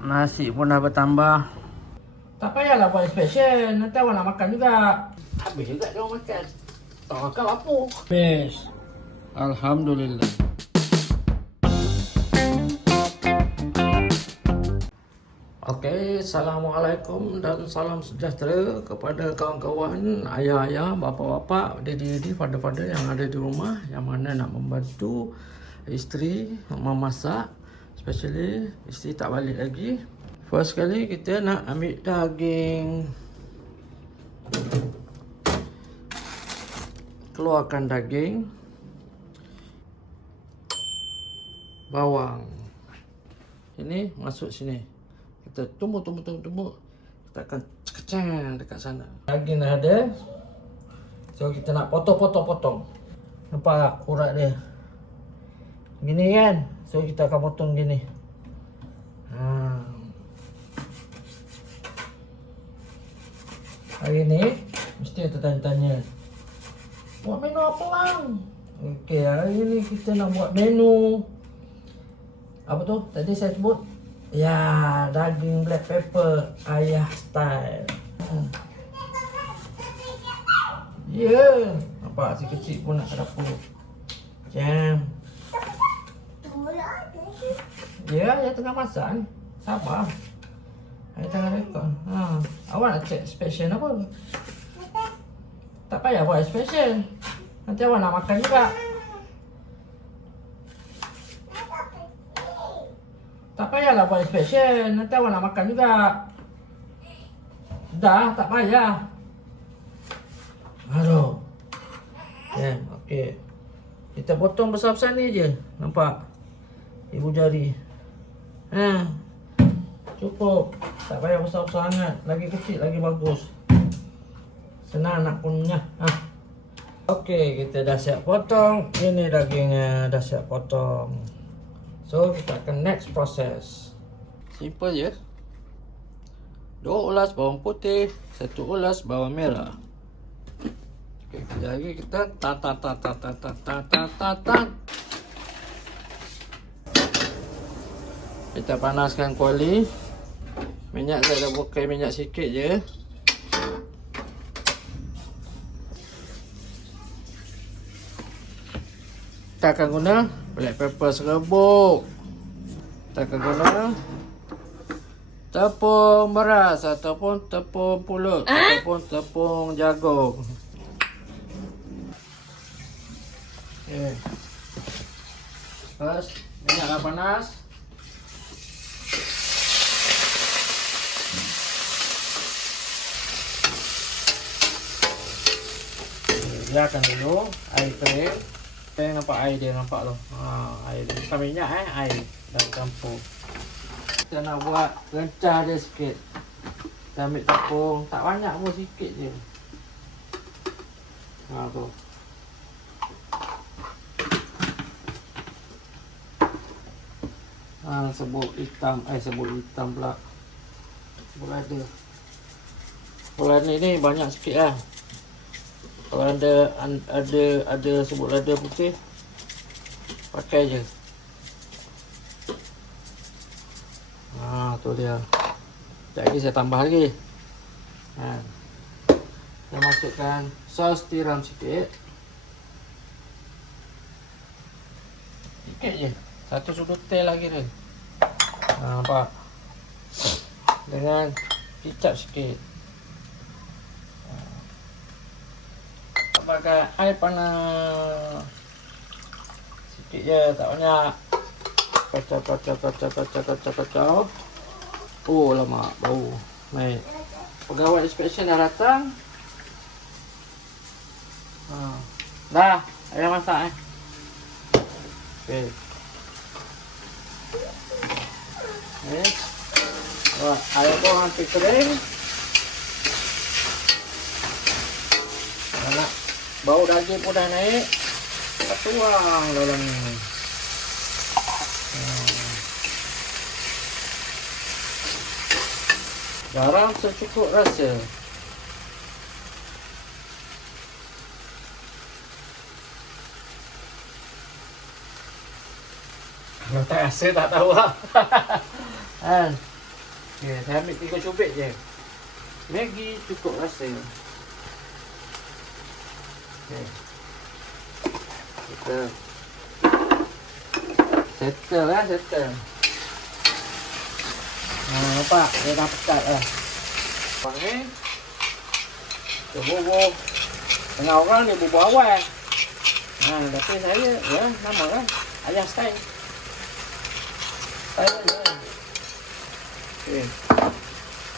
Nasi pun dah bertambah. Tak payahlah buat special. Nanti awak nak makan juga. Habis juga dia orang makan. Tak makan apa. Habis. Alhamdulillah. Okey, Assalamualaikum dan salam sejahtera kepada kawan-kawan, ayah-ayah, bapa-bapa, adik-adik, father-father yang ada di rumah yang mana nak membantu isteri memasak, especially isteri tak balik lagi. First kali kita nak ambil daging. Keluarkan daging. Bawang. Ini masuk sini. Kita tumbuk. Kita akan kecang dekat sana. Daging dah ada. So kita nak potong. Nampak urat dia? Gini kan? So kita akan potong gini. Hari ni mesti tanya-tanya, buat menu apa lang? Okey, hari ni kita nak buat menu apa tu? Tadi saya sebut ya, daging black pepper ayah style. Ya, nampak si kecil pun nak ke dapur. Jam. Ya, dia tengah masak ni. Sabar. Saya tengah rekod. Awak nak check special apa? Tak payah buat special. Nanti awak nak makan juga. Tak payahlah buat special. Nanti awak nak makan juga. Dah, tak payah. Aduh. Okey. Kita potong besar-besar ni je. Nampak? Ibu jari. Cukup. Tak payah besar-besar sangat. Lagi kecil lagi bagus. Senang nak punya. Okey, kita dah siap potong. Ini dagingnya dah siap potong. So, kita akan next process. Simple je. 2 ulas bawang putih, 1 ulas bawang merah. Okey, kejap lagi kita tat. Kita panaskan kuali. Minyak saya dah pakai minyak sikit je. Kita akan guna black pepper serbuk. Kita akan guna tepung beras ataupun tepung pulut ataupun tepung jagung. Okay. First, minyak dah panas. Biarkan dulu air kering. Saya nampak air dia, nampak tu. Air dia. Bukan minyak air dah campur. Kita nak buat rencah dia sikit. Kita ambil tepung, tak banyak pun, sikit je. Tu. Sebut hitam pula. Sebut lada ni banyak sikit lah. Kalau ada sebut lada putih, pakai je. Tu dia. Sekejap lagi saya tambah lagi. Saya masukkan sos tiram sikit. Sikit je. 1 sudut teh lagi dia. Nampak? Dengan kicap sikit. Pakai air panas sikit je, tak banyak. Kacau. Oh lama bau. Baik. Pegawai inspection dah datang. Dah, ayah masak Okey. Air tu hampir kering. Bau daging pun dah naik. Kita tuang dalam ni. Garam secukup rasa. Kalau tak rasa tak tahu lah. Kan? Okay, saya ambil 3 cubit je. Maggi cukup rasa. Okay. Kita settle lah, settle. Nampak? Dia dah pekat lah. Abang ni kita bubur. Tengah orang dia bubur awal. Tapi saya, ya, nama lah ayah style. Style je. Okay.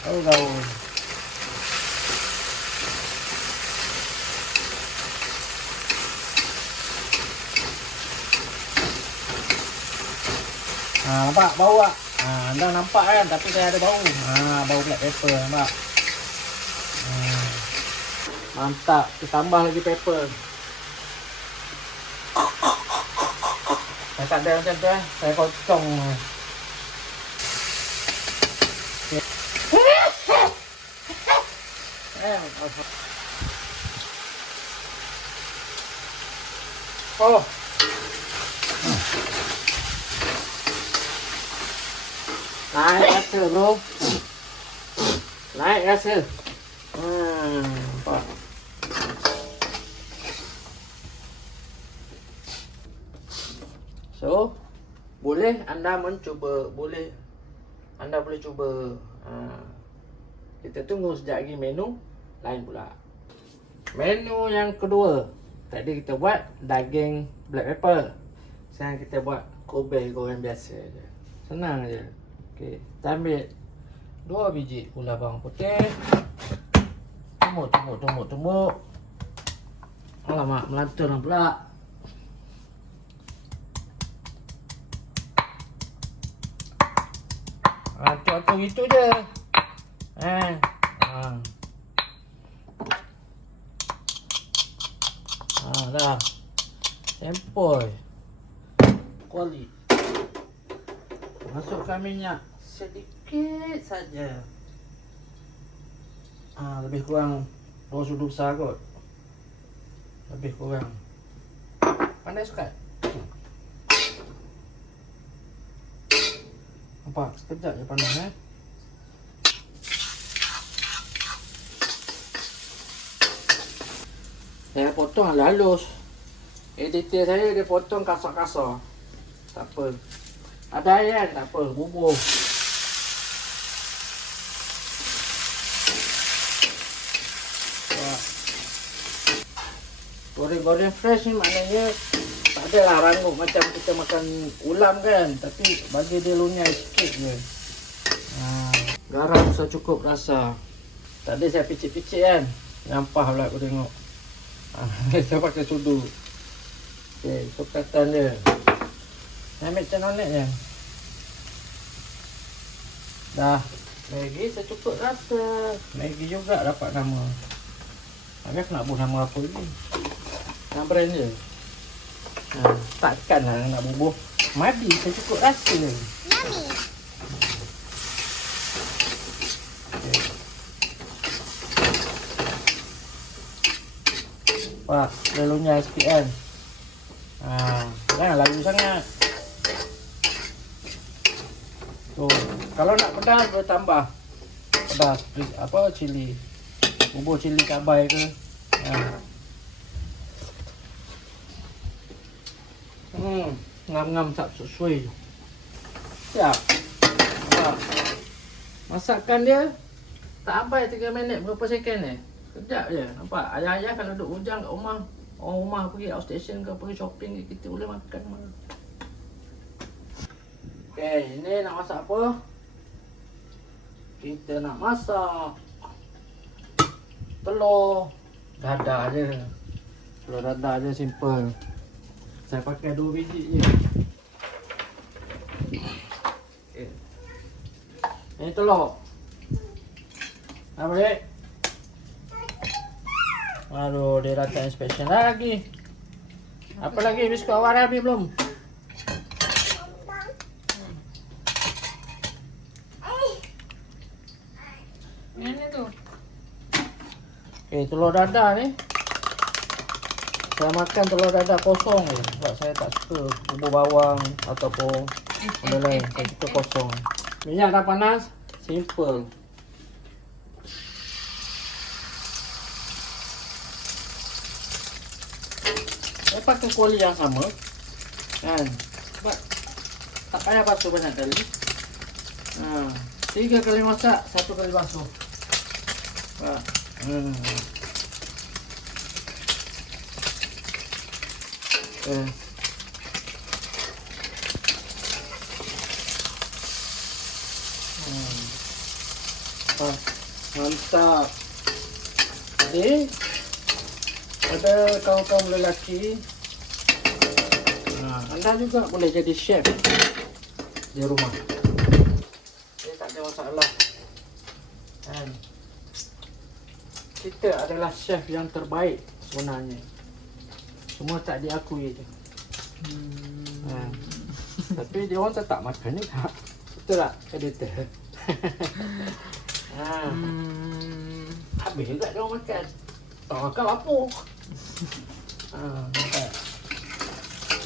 Gaul-gaul. Nampak bau tak? Anda nampak kan? Tapi saya ada bau. Bau black pepper, nampak? Mantap. Kita tambah lagi pepper. Saya tak ada macam tu Saya kocong. Oh. Naik rasa bro. Naik rasa. Nampak. So, boleh anda mencuba, anda boleh cuba. Kita tunggu sekejap lagi menu lain pula. Menu yang kedua. Tadi kita buat daging black pepper. Sekarang kita buat kobe goreng biasa je. Senang je. Okey, kita ambil 2 biji gula bawang putih. Tumbuk. Alamak, melantun pula. Acok-acok gitu je. Dah. Sempoi. Kuali. Masukkan minyak sedikit saja. Lebih kurang 2 sudu besar kot. Lebih kurang. Pandai sukat. Nampak? Sekejap je panas Saya potong halus. Editor saya dia potong kasar-kasar. Tak apa. Ada air tak apa, bubur. Goreng-goreng fresh ni maknanya tak adalah rangup macam kita makan ulam kan. Tapi bagi dia lunyai sikit je. Garam secukup rasa. Tadi saya picit-picit kan. Nyampah pula aku tengok. Saya pakai sudu. Okay, sukatan dia. Saya ambil cenonek je. Dah. Maggi secukup rasa. Maggi juga dapat nama. Habis nak buat nama apa lagi? Nama brand je. Takkan lah nak bubuh madi secukup rasa. Yummy. Wah, lelunya sikit kan. Jangan lagu sangat. Tu, kalau nak pedas boleh tambah pedas apa cili. Bubur cili cabai ke. Ngam-ngam tak sesuai. Siap. Masakan dia tak sampai 3 minit berapa second ni. Kejap je. Nampak? Ayah-ayah kalau duduk hujang kat rumah, orang rumah pergi outstation ke pergi shopping, kita boleh makan mana. Okey, ini nak masak apa? Kita nak masak telur dadah je. Telur dadah je, simple. Saya pakai 2 biji je. Okay. Ini telur. Apa dek? Aduh, dia datang inspection lagi. Apa lagi? Biskut awal dah habis belum? Ini tu. Okay, telur dadah ni. Saya makan telur dadah kosong je. Sebab saya tak suka bubur bawang ataupun benda lain. Saya suka kosong. Minyak dah panas. Simple. Saya pakai kuali yang sama kan. Sebab tak payah basuh banyak kali. 3 kali masak, 1 kali basuh. Mantap. Jadi ada kawan-kawan lelaki, anda juga boleh jadi chef di rumah. Dia tak ada masalah kan. Kita adalah chef yang terbaik sebenarnya. Semua tak diakui je. Tapi dia orang tetap makan juga. Betul tak editor? Habis juga dia orang makan. Tak makan apa.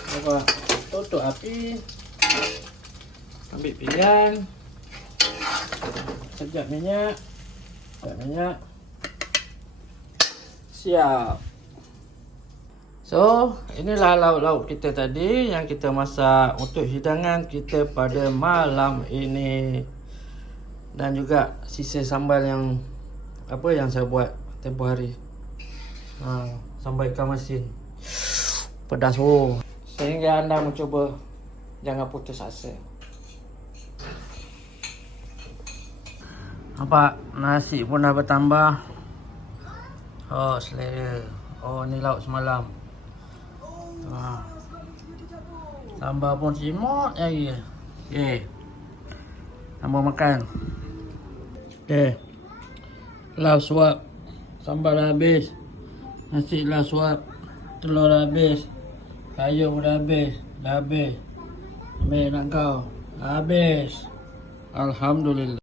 Nampak. Tutup api. Ambil pinggan. Sejak minyak. Siap. So, inilah lauk-lauk kita tadi yang kita masak untuk hidangan kita pada malam ini. Dan juga sisa sambal yang saya buat tempoh hari. Sambal ikan masin. Pedas sehingga anda mencuba, jangan putus asa. Nampak nasi pun dah bertambah. Oh, selera. Oh, ni lauk semalam. Sambal pun simot lagi. Sambal makan. Lauk suap. Sambal dah habis. Nasi lah suap. Telur dah habis. Sayur pun dah habis. Ambil nak kau. Habis. Alhamdulillah.